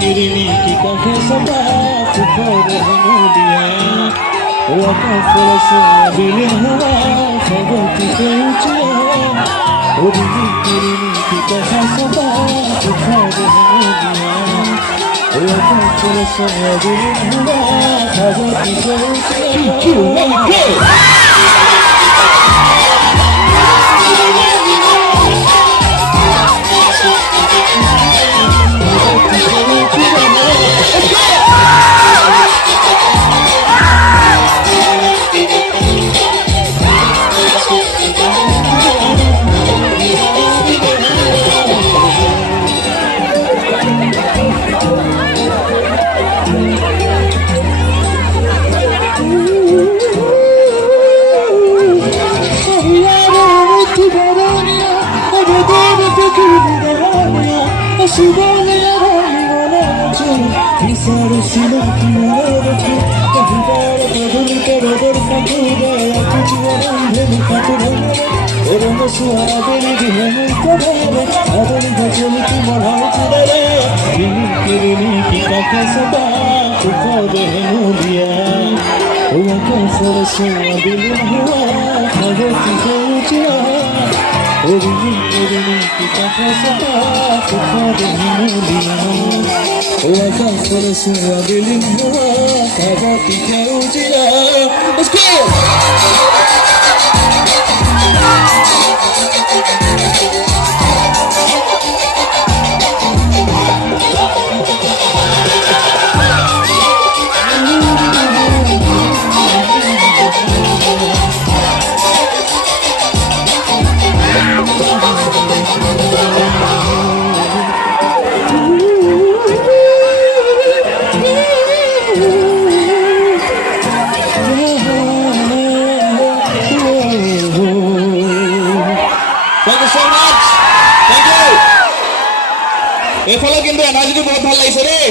किरनी की कहे सदा तुझे रहने दिया वो कफल से दिल हुआ सबकी के ऊंचा किरनी की कहे सदा तुझे रहने दिया वो कफल से दिल हुआ सबकी के ऊंचा Let's go! এইফালে কিন্তু এনাৰ্জিটো বহুত ভাল লাগিছে দেই।